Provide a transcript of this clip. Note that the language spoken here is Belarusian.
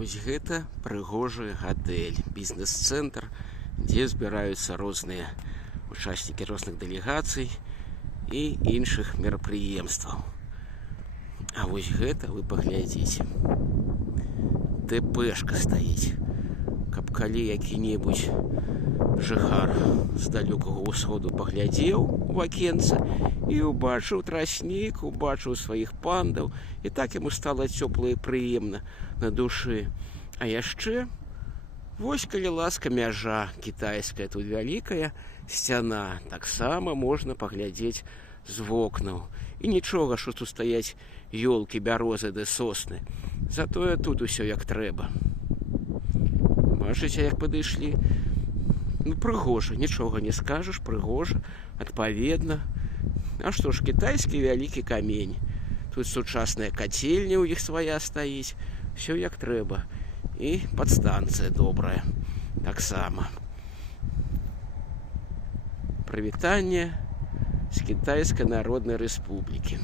Вось гэта прыгожы гатэль, бізнес-цэнтр, дзе збіраюцца розныя участнікі розных дэлегацый і іншых мерапрыемстваў. А вось гэта вы паглядзіце. ТПшка стаіць. Каб калі які-небудзь жыхар з далёкага ўсходу паглядзеў у акенца і убачыў трашнік, убачыў сваіх пандаў, і так яму стала цёпла і прыемна на душы. А яшчэ, вось, калі ласка, мяжа кітайская, тут вялікая сцяна, таксама можна паглядзець з вокнаў. І нічога, што тут стаяць ёлкі, бярозы ды сосны. Затое тут усё як трэба. Бачыце, як падышлі? Ну, прыгожа, нічога не скажаш, прыгожа, адпаведна. А што ж, кітайскі вялікі камень. Тут сучасная кацельня ў іх свая стаіць. Всё як трэба. І падстанцыя добрая. Таксама. Прывітанне з Кітайскай Народнай Рэспублікі.